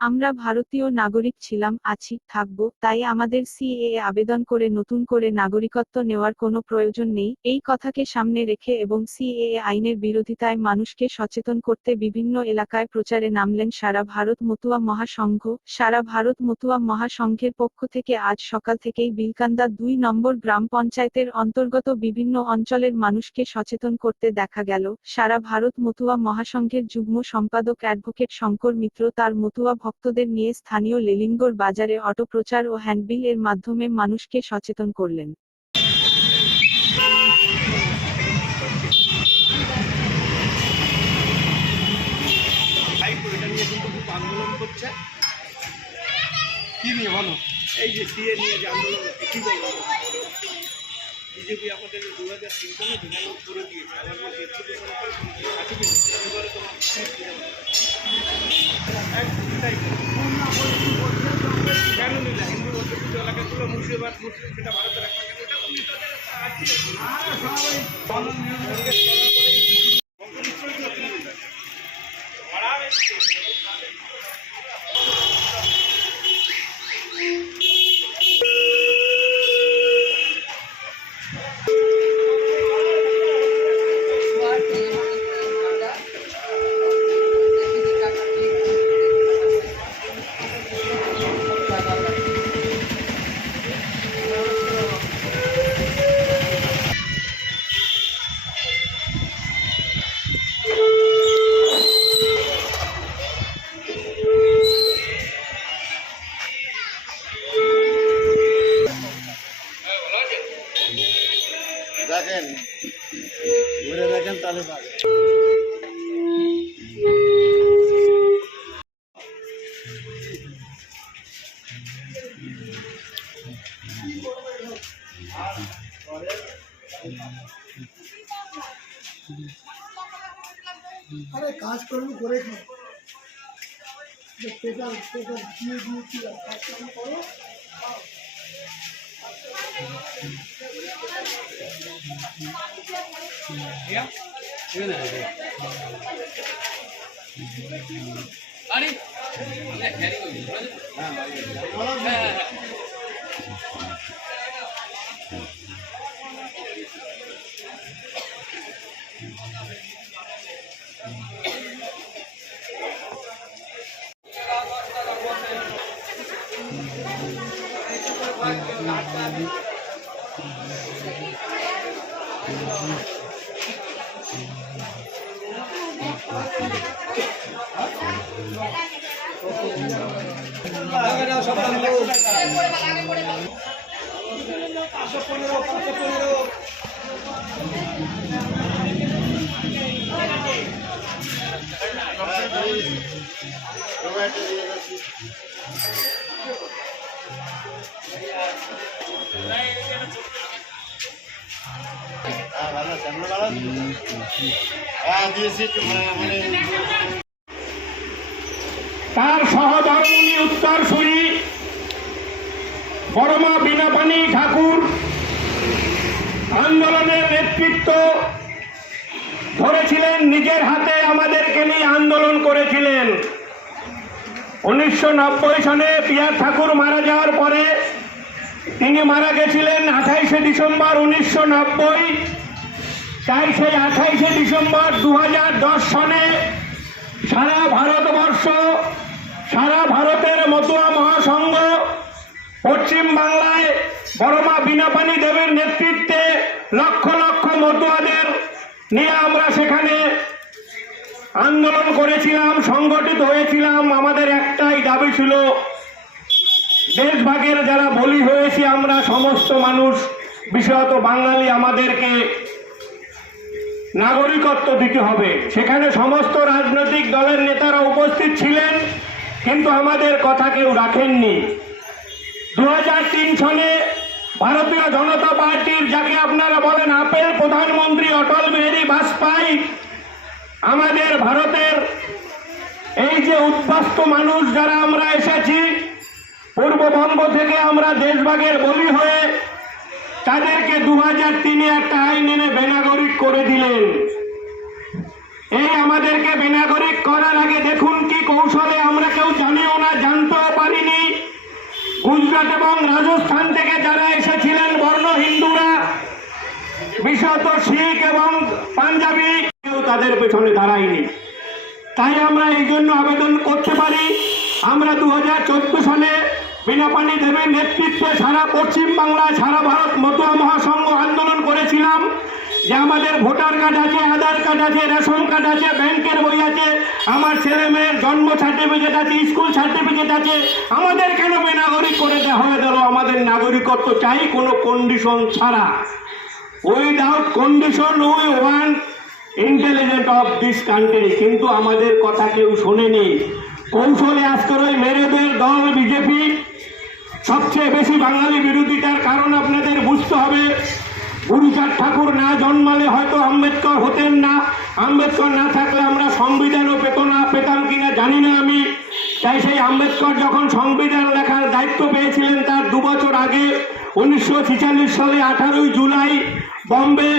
আমরা ভারতীয় নাগরিক ছিলাম, আছি, থাকব, তাই আমাদের সিএএ আবেদন করে নতুন করে নাগরিকত্ব নেওয়ার কোনো প্রয়োজন নেই। এই কথাকে সামনে রেখে এবং সিএএ আইনের বিরোধিতায় মানুষকে সচেতন করতে বিভিন্ন এলাকায় প্রচারে নামলেন সারা ভারত মতুয়া মহাসংঘ। সারা ভারত মতুয়া মহাসংঘের পক্ষ থেকে আজ সকাল থেকেই বিলকান্দা দুই নম্বর গ্রাম পঞ্চায়েতের অন্তর্গত বিভিন্ন অঞ্চলের মানুষকে সচেতন করতে দেখা গেল। সারা ভারত মতুয়া মহাসংঘের যুগ্ম সম্পাদক অ্যাডভোকেট শঙ্কর মিত্র তার মতুয়া ভক্তদের নিয়ে স্থানীয় লেলিঙ্গর বাজারে অটো প্রচার ও হ্যান্ডবিল এর মাধ্যমে মানুষকে সচেতন করলেন। এই যে নিয়ে যে আন্দোলন, কি বলব বিজেপি আমাদের দু হাজার তিন সালে বিধান করে দিয়েছে। কেন নিলে হিন্দু অধ্যুষিত এলাকাগুলো মুর্শিদাবাদ মুসলিম সেটা ভারতের একটা কেন এটা আছে আরে কাজ করব করে খাও পেপার পেপার দিয়ে দিয়ে কি আর কাজ কর্ম করো টমেটো দিয়ে যাচ্ছি হ্যাঁ ভালো আছে আপনার ভালো আছেন? হ্যাঁ দিয়েছি একটু মানে তার সহধর্মণী উত্তরসূরি পরমা বীণাপাণি ঠাকুর, আন্দোলনের নেতৃত্ব ধরেছিলেন, নিজের হাতে আমাদেরকে নিয়ে আন্দোলন করেছিলেন। উনিশশো নব্বই সনে পিয়ার ঠাকুর মারা যাওয়ার পরে তিনি মারা গেছিলেন আঠাইশে ডিসেম্বর উনিশশো নব্বই। তাই সেই আঠাইশে ডিসেম্বর দু হাজার দশ সনে সারা ভারতবর্ষ সারা ভারতের মতুয়া মহাসংঘ পশ্চিম বাংলায় বড়মা বিনাপানি দেবের নেতৃত্বে লক্ষ লক্ষ মতুয়াদের নিয়ে আমরা সেখানে আন্দোলন করেছিলাম, সংগঠিত হয়েছিলাম। আমাদের একটাই দাবি ছিল, দেশভাগের যারা বলি হয়েছি, আমরা সমস্ত মানুষ, বিশেষত বাঙালি, আমাদেরকে নাগরিকত্ব দিতে হবে। সেখানে সমস্ত রাজনৈতিক দলের নেতারা উপস্থিত ছিলেন। কিন্তু আমাদের কথা কেউ রাখেননি। দু হাজার তিন সনে ভারতীয় জনতা পার্টির, যাকে আপনারা বলেন আপেল প্রধানমন্ত্রী অটল বিহারী বাজপেয়ী, আমাদের ভারতের এই যে উদ্বাস্ত মানুষ যারা আমরা এসেছি পূর্ববঙ্গ থেকে আমরা দেশভাগের বলি হয়ে তাদেরকে দু হাজার তিনে একটা আইন এনে বেনাগরিক করে দিলেন। এই আমাদেরকে বেনাগরিক করার আগে দেখুন কি কৌশলে আমরা কেউ জানিও না, জানতেও পারিনি। গুজরাট এবং রাজস্থান থেকে যারা এসেছিলেন বর্ণ হিন্দুরা বিশেষত শিখ এবং পাঞ্জাবি, কেউ তাদের পেছনে দাঁড়ায়নি। তাই আমরা এই জন্য আবেদন করতে পারি। আমরা দু হাজার চোদ্দ সালে বিনাপানি দেবের নেতৃত্বে সারা পশ্চিম বাংলায় সারা ভারত মতুয়া মহাসংঘ আন্দোলন করেছিলাম। যে আমাদের ভোটার কার্ড আছে, আধার কার্ড আছে, রেশন কার্ড আছে, ব্যাংকের বই আছে, আমার ছেলে মেয়ের জন্ম সার্টিফিকেট আছে, স্কুল সার্টিফিকেট আছে, আমাদের কেন বেনাগরিক করে দেওয়া হয়ে গেল? আমাদের নাগরিকত্ব চাই কোনো কন্ডিশন ছাড়া। Without condition we one intelligent of this country কিন্তু আমাদের কথা কেউ শোনেনি। কৌশলে আজকের ওই মেরেদের দল বিজেপি, সবচেয়ে বেশি বাঙালি বিরোধিতার কারণ আপনাদের বুঝতে হবে। গুরুচাঁদ ঠাকুর না জন্মালে হয়তো আম্বেদকর হতেন না। আম্বেদকর না থাকলে আমরা সংবিধানও পেত না, পেতাম কিনা জানি না আমি। তাই সেই আম্বেদকর যখন সংবিধান লেখার দায়িত্ব পেয়েছিলেন তার দু বছর আগে, উনিশশো সালে আঠারোই জুলাই বম্বে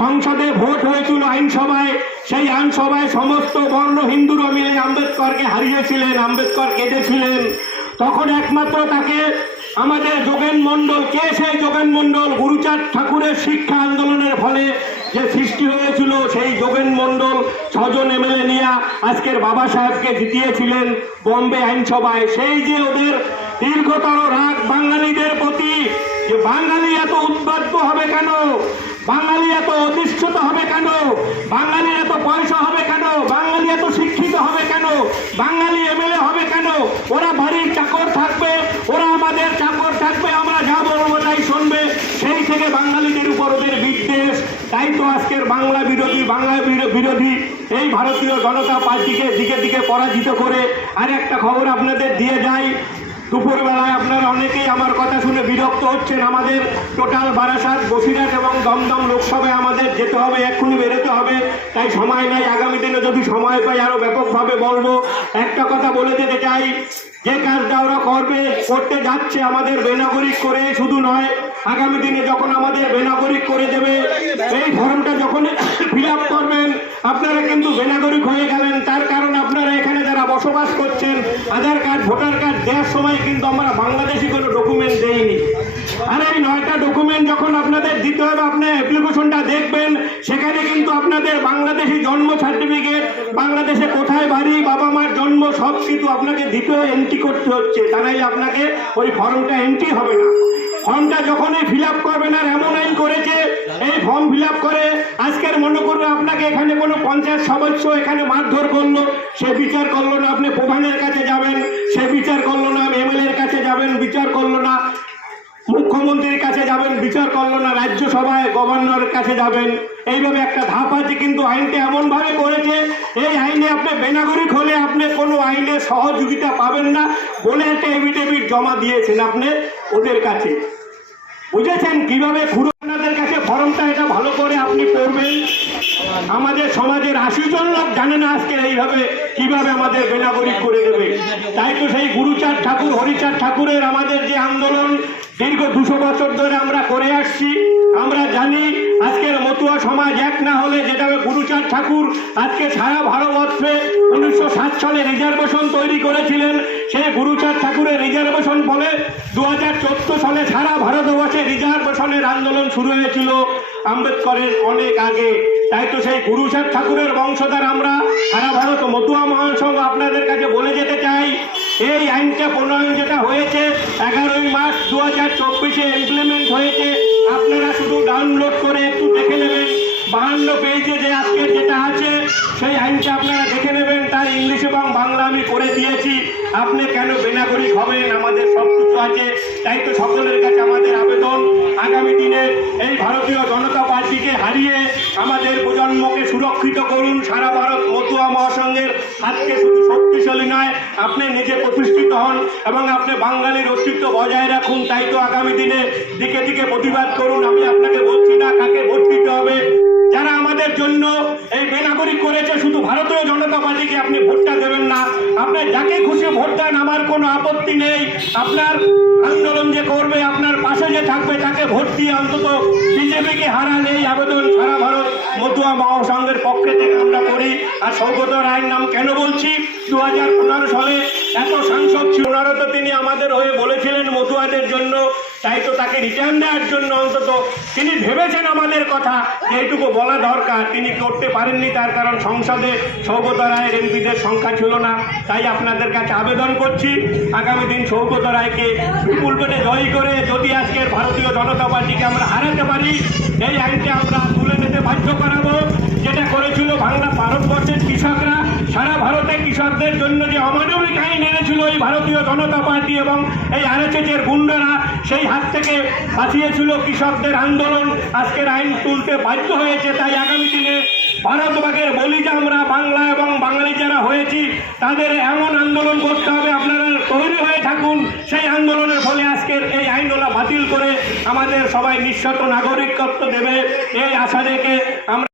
সংসদে ভোট হয়েছিল আইনসভায়। সেই আইনসভায় সমস্ত বর্ণ হিন্দুরা মিলে আম্বেদকরকে হারিয়েছিলেন, আম্বেদকর কেঁদেছিলেন। তখন একমাত্র তাকে আমাদের যোগেন মণ্ডল, কে সেই যোগেন মণ্ডল? গুরুচাঁদ ঠাকুরের শিক্ষা আন্দোলনের ফলে যে সৃষ্টি হয়েছিল, সেই যোগেন মণ্ডল ছজন এমএলএ নিয়ে আজকের বাবা সাহেবকে জিতিয়েছিলেন বম্বে আইনসভায়। সেই যে ওদের দীর্ঘতর রাগ বাঙালিদের প্রতি, যে বাঙালি এত উদ্বাদ্য হবে কেন? বাঙালি এত অধিষ্ঠিত হবে কেন? বাঙালির এত পয়সা হবে কেন? বাঙালি এত শিক্ষিত হবে কেন? বাঙালি এমএলএ হবে কেন? ওরা বাড়ির চাকর থাকবে ওরা আমাদের চাকর থাকবে আমরা যা বলব তাই শুনবে সেই থেকে বাঙালিদের উপর ওদের বিদ্বেষ, তাই তো আজকের বাংলা বিরোধী বাংলা বিরোধী এই ভারতীয় জনতা পার্টিকে দিকে দিকে পরাজিত করে আর একটা খবর আপনাদের দিয়ে যায় দুপুরবেলায় আপনারা অনেকেই আমার কথা শুনে বিরক্ত হচ্ছেন। আমাদের টোটাল বারাসাত, বসিরহাট এবং দমদম লোকসভায় আমাদের যেতে হবে, এক্ষুনি বেরোতে হবে। তাই সময় নাই। আগামী দিনে যদি সময় পাই, আরও ব্যাপকভাবে বলব। একটা কথা বলে যেতে চাই, যে কাজটা ওরা করবে, করতে যাচ্ছে আমাদের বেনাগরিক করে, শুধু নয়, আগামী দিনে যখন আমাদের বেনাগরিক করে দেবে, এই ফর্মটা যখন ফিল করবেন, আপনারা কিন্তু বেনাগরিক হয়ে গেলেন তার কারণ আপনারা এখানে যারা বসবাস করছেন, আধার কার্ড, ভোটার কার্ড দেওয়ার সময় কিন্তু আমরা বাংলাদেশি কোনো ডকুমেন্ট দেইনি। আর এই নয়টা ডকুমেন্ট যখন আপনাদের দিতে হবে, আপনি অ্যাপ্লিকেশনটা দেখবেন, সেখানে কিন্তু আপনাদের বাংলাদেশি জন্ম সার্টিফিকেট বাংলাদেশে কোথায় বাড়ি, বাবা মার জন্ম, সব কিছু আপনাকে দিতে এন্ট্রি করতে হচ্ছে। তা নাইলে আপনাকে ওই ফর্মটা এন্ট্রি হবে না। ফর্মটা যখনই ফিল আপ করবেন আর এমন আইন করেছে এই ফর্ম ফিল আপ করে আজকের মনে করুন আপনাকে এখানে পঞ্চায়েত সদস্য এখানে মারধর করল, সে বিচার করল না, আপনি প্রধানের কাছে যাবেন, সে বিচার করল না এমএলএ এর কাছে যাবেন, বিচার করল না, মুখ্যমন্ত্রীর কাছে যাবেন, বিচার করল না, রাজ্যসভায় গভর্নরের কাছে যাবেন। এইভাবে একটা ধাপ আছে, কিন্তু আইনটা এমন ভাবে করেছে, এই আইনে আপনি বেনাগরিক হলে আপনি কোনো আইনের সহযোগিতা পাবেন না বলে একটা এভিডেভিট জমা দিয়েছেন আপনি ওদের কাছে। বুঝেছেন কীভাবে ঘুরে আপনাদের কাছে ফর্মটা এটা ভালো করে আপনি পড়বেন? আমাদের সমাজের আশি জন লোক জানে না আজকে এইভাবে কীভাবে আমাদের বেনাগরিক করে দেবে। তাই তো সেই গুরুচাঁদ ঠাকুর, হরিচাঁদ ঠাকুরের আমাদের যে আন্দোলন দীর্ঘ দুশো বছর ধরে আমরা করে আসছি, আমরা জানি আজকের মতুয়া সমাজ এক না হলে যেটা গুরুচাঁদ ঠাকুর আজকে সারা ভারতবর্ষে উনিশশো সাত সালে রিজার্ভেশন তৈরি করেছিলেন সেই গুরুচাঁদ ঠাকুরের রিজার্ভেশন ফলে দু হাজার চোদ্দ সালে সারা ভারতবর্ষে রিজার্ভেশনের আন্দোলন শুরু হয়েছিল। আম্বেদকরের অনেক আগে তাই তো সেই গুরুচাঁদ ঠাকুরের বংশধর আমরা সারা ভারত মতুয়া মহাসংঘ আপনাদের কাছে বলে যেতে চাই। এই আইনটা প্রণয়ন যেটা হয়েছে, এগারোই মার্চ দু হাজার চব্বিশে ইমপ্লিমেন্ট হয়েছে। আপনারা শুধু ডাউনলোড করে একটু দেখে নেবেন। বাহান্ন পেজে যে আজকের যেটা আছে, সেই আইনটা আপনারা দেখে নেবেন। তার ইংলিশ এবং বাংলা আমি করে দিয়েছি। আপনি কেন বেনাগরিক হবেন? আমাদের সব কিছু আছে। তাই তো সকলের কাছে আমাদের আবেদন। আগামী দিনে ভারতীয় জনতা পার্টিকে হারিয়ে আমাদের প্রজন্মকে সুরক্ষিত করুন। সারা ভারত মতুয়া মহাসংঘের হাতকে শুধু শক্তিশালী নয়, আপনি নিজে প্রতিষ্ঠিত হন এবং আপনি বাঙালির অস্তিত্ব বজায় রাখুন। তাই তো আগামী দিনে দিকে দিকে প্রতিবাদ করুন। আমি আপনাকে বলছি না কাকে ভোট দিতে হবে। যারা আমাদের জন্য এই বেনাগরিক করেছে, শুধু ভারতীয় জনতা পার্টিকে আপনি ভোটটা দেবেন না। আপনি যাকে খুশি ভোট দেন, আমার কোনো আপত্তি নেই। আপনার আন্দোলন যে করবে, আপনার পাশে যে থাকবে, তাকে ভোট দিয়ে অন্তত বিজেপিকে হারান এই আবেদন সারা ভারত মতুয়া মহাসংঘের পক্ষে থেকে আমরা করি। আর সৌগত রায়ের নাম কেন বলছি? দু হাজার পনেরো সালে এত সাংসদ ছিল। তিনি আমাদের হয়ে বলেছিলেন মতুয়াদের জন্য তাই তো তাকে রিটার্ন দেওয়ার জন্য অন্তত তিনি ভেবেছেন আমাদের কথা। এইটুকু বলা দরকার, তিনি করতে পারেননি, তার কারণ সংসদে সৌগত রায়ের এমপিদের সংখ্যা ছিল না। তাই আপনাদের কাছে আবেদন করছি, আগামী দিন সৌগত রায়কে বিপুল ভোটে জয়ী করে যদি আজকের ভারতীয় জনতা পার্টিকে আমরা হারাতে পারি, এই আইনকে আমরা তুলে নিতে বাধ্য করাবো। যেটা করেছিল বাংলা ভারতবর্ষের কৃষকরা, সারা ভারতে কৃষকদের জন্য যে অমানবিক আইন এনেছিল এই ভারতীয় জনতা পার্টি এবং এই আরএসএসের গুন্ডারা, সেই হাত থেকে বাঁচিয়েছিল কৃষকদের আন্দোলন। আজকের আইন তুলতে বাধ্য হয়েছে, তাই আগামী দিনে ভারতবাগের বলি যে আমরা বাংলা এবং বাঙালি যারা হয়েছি, তাদের এমন আন্দোলন করতে হবে, আপনারা তৈরি হয়ে থাকুন। সেই আন্দোলনের ফলে আজকের এই আইনগুলো বাতিল করে আমাদের সবাই নিঃশত নাগরিকত্ব দেবে, এই আশা রেখে আমরা